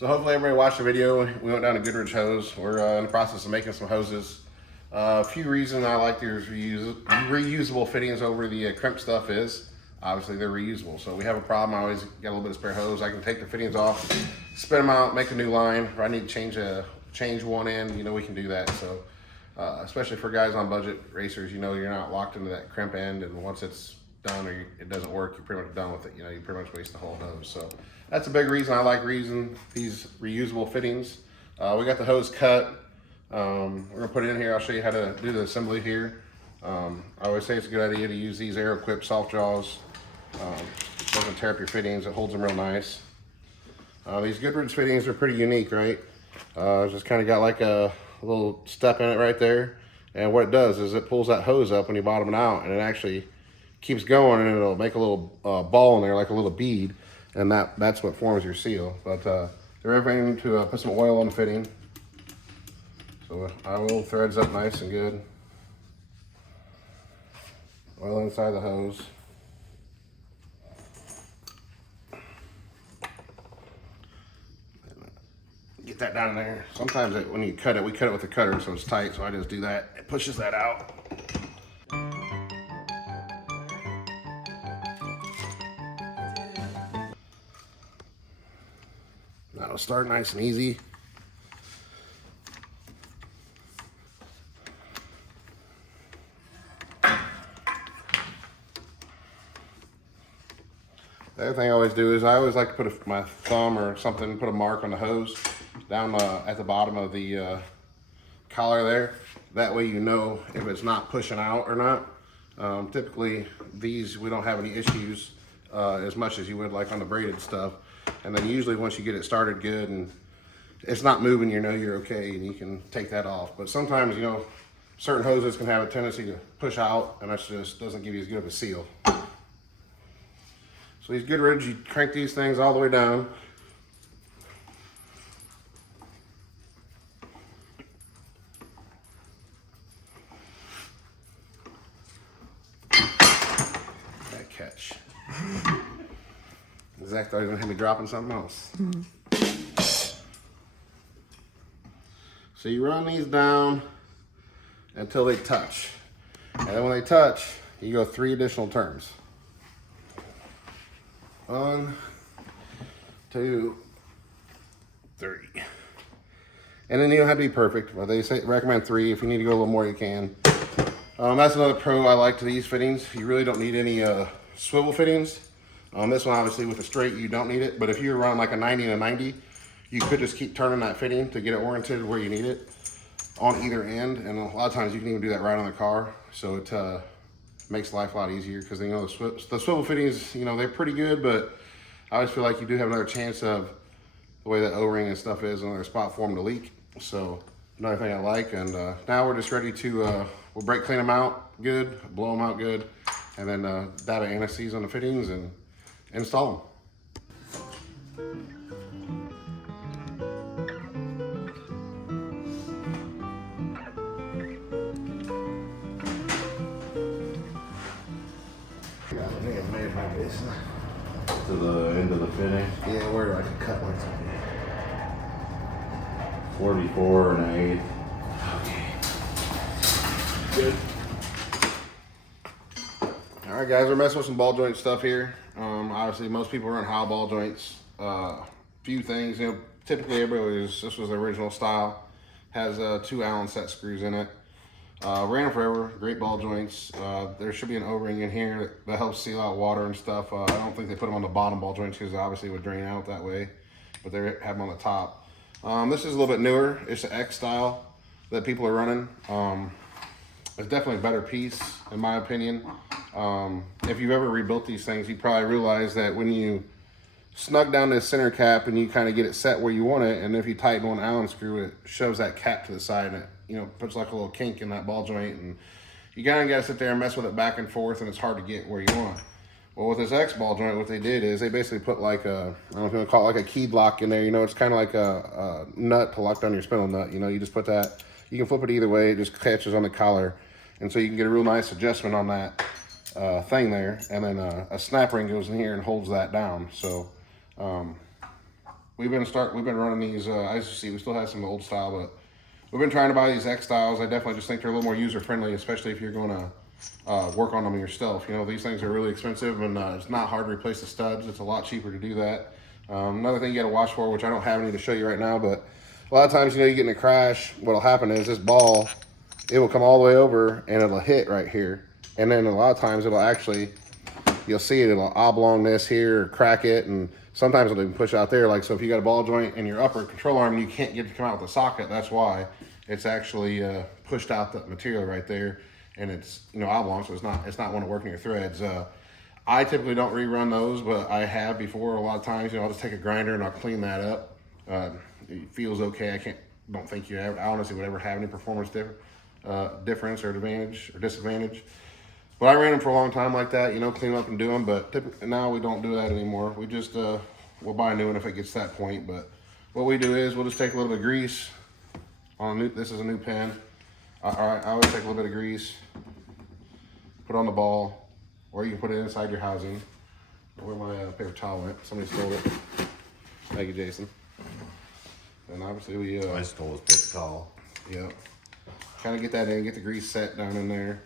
So hopefully everybody watched the video. We went down to Goodrich Hose. We're in the process of making some hoses. A few reasons I like these reusable fittings over the crimp stuff is, obviously they're reusable. So we have a problem, I always got a little bit of spare hose. I can take the fittings off, spin them out, make a new line. If I need to change one end, you know, we can do that. So especially for guys on budget racers, you know, you're not locked into that crimp end, and once it's done or it doesn't work, you're pretty much done with it. You know, you pretty much waste the whole hose. So that's a big reason I like using these reusable fittings. We got the hose cut. We're gonna put it in here. I'll show you how to do the assembly here. I always say it's a good idea to use these Aero-Quip soft jaws. It doesn't tear up your fittings. It holds them real nice. These Goodrich fittings are pretty unique, right? Just kind of got like a little step in it right there. And what it does is it pulls that hose up when you bottom it out, and it actually keeps going, and it'll make a little ball in there, like a little bead, and that's what forms your seal. But they're everything to put some oil on the fitting. So our oil threads up nice and good. Oil inside the hose. Get that down in there. Sometimes when you cut it, we cut it with a cutter so it's tight, so I just do that. It pushes that out. That'll start nice and easy. The other thing I always do is I always like to put my thumb or something, put a mark on the hose down at the bottom of the collar there. That way you know if it's not pushing out or not. Typically these, we don't have any issues as much as you would like on the braided stuff. And then usually once you get it started good and it's not moving, you know you're okay and you can take that off. But sometimes, you know, certain hoses can have a tendency to push out, and that just doesn't give you as good of a seal. So these Goodrich, you crank these things all the way down. That catch. Zach thought he was gonna have me dropping something else. So you run these down until they touch. And then when they touch, you go 3 additional turns. 1, 2, 3. And then you don't have to be perfect, but they say recommend 3. If you need to go a little more, you can. That's another pro I like to these fittings. You really don't need any swivel fittings. This one, obviously, with a straight, you don't need it. But if you run like a 90 and a 90, you could just keep turning that fitting to get it oriented where you need it on either end. And a lot of times you can even do that right on the car. So it makes life a lot easier, because, you know, the swivel fittings, you know, they're pretty good, but I always feel like you do have another chance of the way that O-ring and stuff is, another spot for them to leak. So another thing I like. And now we're just ready to, we'll brake clean them out good, blow them out good, and then dab anti-seize on the fittings and install them. To the end of the fitting. Yeah, where I can cut one. 44 and 1/8. Good. All right, guys, we're messing with some ball joint stuff here. Obviously, most people run hollow ball joints. Few things, you know, typically everybody this was the original style. Has 2 Allen set screws in it. Ran them forever, great ball joints. There should be an O-ring in here that helps seal out water and stuff. I don't think they put them on the bottom ball joints because obviously it would drain out that way, but they have them on the top. This is a little bit newer. It's the X style that people are running. It's definitely a better piece in my opinion. If you've ever rebuilt these things, you probably realize that when you snug down this center cap and you kind of get it set where you want it, and if you tighten one Allen screw, it shoves that cap to the side, and it, you know, puts like a little kink in that ball joint, and you kind of got to sit there and mess with it back and forth, and it's hard to get where you want. Well, with this X ball joint, what they did is they basically put like a, I don't know if you want to call it like a keyed lock in there. You know, it's kind of like a nut to lock down your spindle nut. You know, you just put that, you can flip it either way. It just catches on the collar. And so you can get a real nice adjustment on that thing there. And then a snap ring goes in here and holds that down. So we've been running these. As you see, we still have some old style, but we've been trying to buy these X styles. I definitely just think they're a little more user friendly, especially if you're going to work on them yourself. You know, these things are really expensive, and it's not hard to replace the studs. It's a lot cheaper to do that. Another thing you got to watch for, which I don't have any to show you right now, but a lot of times, you know, you get in a crash. What'll happen is this ball, it will come all the way over and it'll hit right here, and then a lot of times it'll actually, you'll see it, it'll oblong this here, or crack it, and sometimes it'll even push out there. Like, so if you got a ball joint in your upper control arm and you can't get it to come out with the socket, that's why it's actually pushed out the material right there, and it's, you know, oblong, so it's not want to work in your threads. I typically don't rerun those, but I have before. A lot of times, you know, I'll just take a grinder and I'll clean that up. It feels okay. Don't think I honestly would ever have any performance difference or advantage or disadvantage. But I ran them for a long time like that, you know, clean them up and do them. But now we don't do that anymore. We just we'll buy a new one if it gets to that point. But what we do is we'll just take a little bit of grease on a new. This is a new pen. I always take a little bit of grease, put on the ball, or you can put it inside your housing. Where my paper towel went? Somebody stole it. Thank you, Jason. And obviously we I stole his paper towel. Yep. Kind of get that in, get the grease set down in there.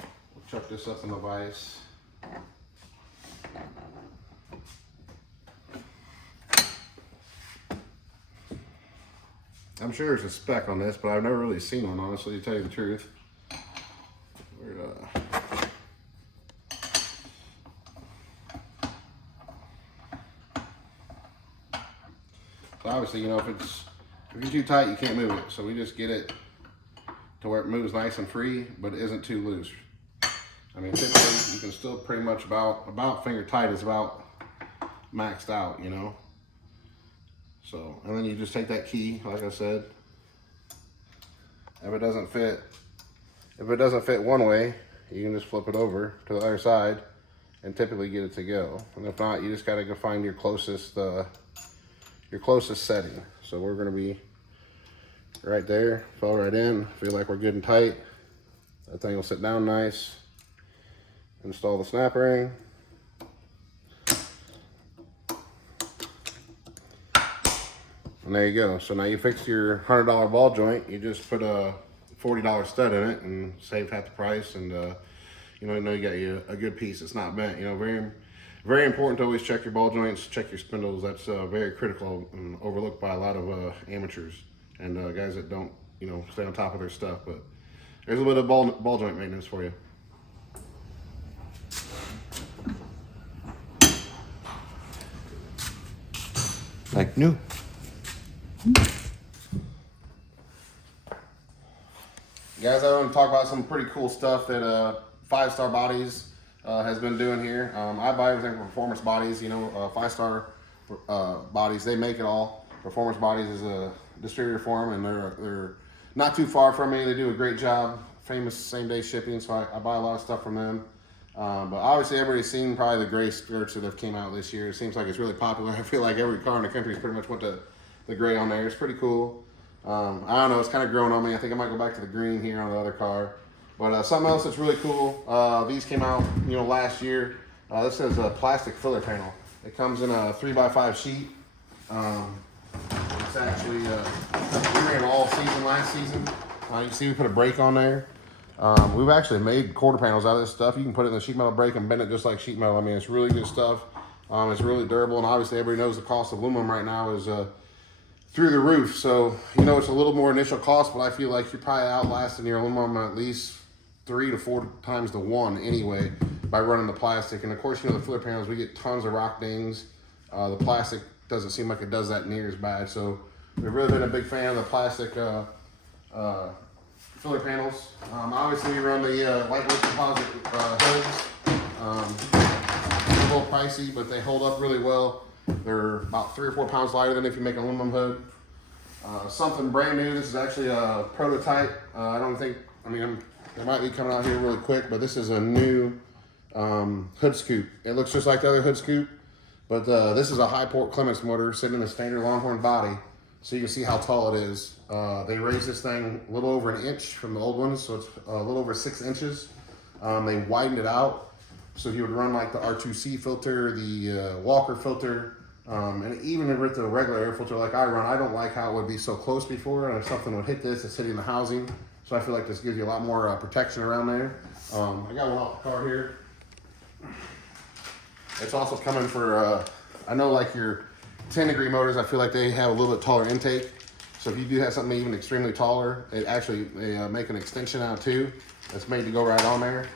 We'll chuck this up in the vise. I'm sure there's a speck on this, but I've never really seen one, honestly, to tell you the truth. So obviously, you know, if you're too tight, you can't move it. So we just get it to where it moves nice and free, but it isn't too loose. I mean, typically you can still pretty much about finger tight is about maxed out, you know. So, and then you just take that key, like I said. If it doesn't fit one way, you can just flip it over to the other side and typically get it to go. And if not, you just gotta go find your closest setting. So we're gonna be right there, fell right in, feel like we're good and tight. That thing will sit down nice. Install the snap ring. And there you go. So now you fixed your $100 ball joint. You just put a $40 stud in it and saved half the price. And you know you got you a good piece. It's not bent. You know, very, very important to always check your ball joints, check your spindles. That's very critical and overlooked by a lot of amateurs and guys that don't, you know, stay on top of their stuff. But there's a little bit of ball joint maintenance for you. Like new. Guys, I want to talk about some pretty cool stuff that 5-Star Bodies has been doing here. I buy everything from Performance Bodies. You know, 5-Star Bodies, they make it all. Performance Bodies is a distributor for them, and they're not too far from me. They do a great job. Famous same-day shipping, so I buy a lot of stuff from them. But obviously, everybody's seen probably the gray skirts that have came out this year. It seems like it's really popular. I feel like every car in the country has pretty much went to the gray on there. It's pretty cool. I don't know, it's kind of growing on me. I think I might go back to the green here on the other car. But something else that's really cool, these came out, you know, last year. This is a plastic filler panel. It comes in a 3x5 sheet. It's actually, we ran all season last season. You can see we put a brake on there. We've actually made quarter panels out of this stuff. You can put it in the sheet metal brake and bend it just like sheet metal. I mean, it's really good stuff. It's really durable, and obviously everybody knows the cost of aluminum right now is through the roof. So, you know, it's a little more initial cost, but I feel like you're probably outlasting your aluminum at least 3 to 4 times the one anyway by running the plastic. And of course, you know, the filler panels, we get tons of rock dings. The plastic doesn't seem like it does that near as bad. So we've really been a big fan of the plastic filler panels. Obviously, we run the lightweight composite hoods. They're a little pricey, but they hold up really well. They're about 3 or 4 pounds lighter than if you make an aluminum hood. Something brand new. This is actually a prototype. They might be coming out here really quick, but this is a new hood scoop. It looks just like the other hood scoop, but this is a high port Clements motor sitting in a standard Longhorn body. So you can see how tall it is. They raised this thing a little over 1 inch from the old ones, so it's a little over 6 inches. They widened it out. So he would run like the R2C filter, the Walker filter, and even with the regular air filter like I run, I don't like how it would be so close before, and if something would hit this, it's hitting the housing. So I feel like this gives you a lot more protection around there. I got one off the car here. It's also coming for, I know like your 10-degree motors, I feel like they have a little bit taller intake. So if you do have something even extremely taller, they make an extension out too. That's made to go right on there.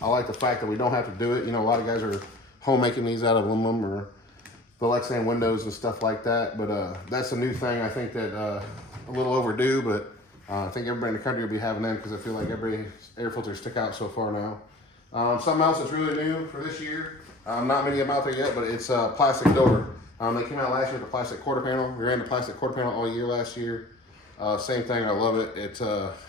I like the fact that we don't have to do it. You know, a lot of guys are home making these out of aluminum or the Lexan windows and stuff like that. But that's a new thing. I think that a little overdue, but I think everybody in the country will be having them because I feel like every air filters stick out so far now. Something else that's really new for this year, not many of them out there yet, but it's a plastic door. They came out last year with a plastic quarter panel. We ran the plastic quarter panel all year last year. Same thing, I love it.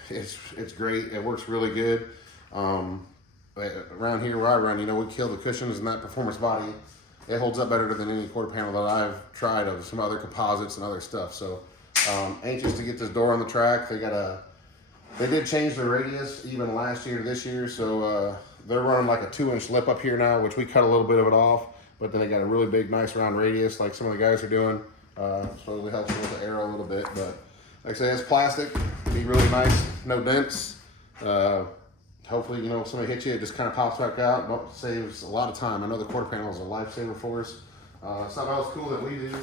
It's great. It works really good. Around here where I run, you know, we kill the cushions and that performance body. It holds up better than any quarter panel that I've tried of some other composites and other stuff. So anxious to get this door on the track. They did change the radius even last year to this year. So they're running like a 2-inch lip up here now, which we cut a little bit of it off. But then they got a really big, nice round radius like some of the guys are doing. So it helps with the arrow a little bit. But like I say, it's plastic. It'd be really nice. No dents. Hopefully, you know, if somebody hits you, it just kind of pops back out. But saves a lot of time. I know the quarter panel is a lifesaver for us. Something else cool that we do.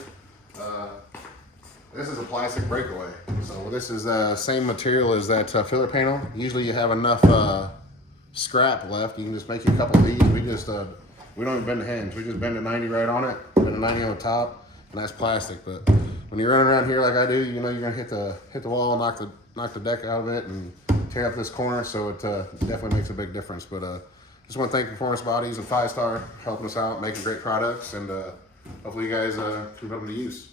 This is a plastic breakaway. So this is the same material as that filler panel. Usually you have enough scrap left. You can just make a couple of these. We don't even bend the hinge. We just bend a 90 right on it, bend a 90 on the top, and that's plastic. But when you're running around here like I do, you know you're gonna hit the wall, knock the deck out of it, and tear up this corner. So it definitely makes a big difference. But just want to thank Performance Bodies and 5 Star helping us out, making great products, and hopefully you guys can put them to use.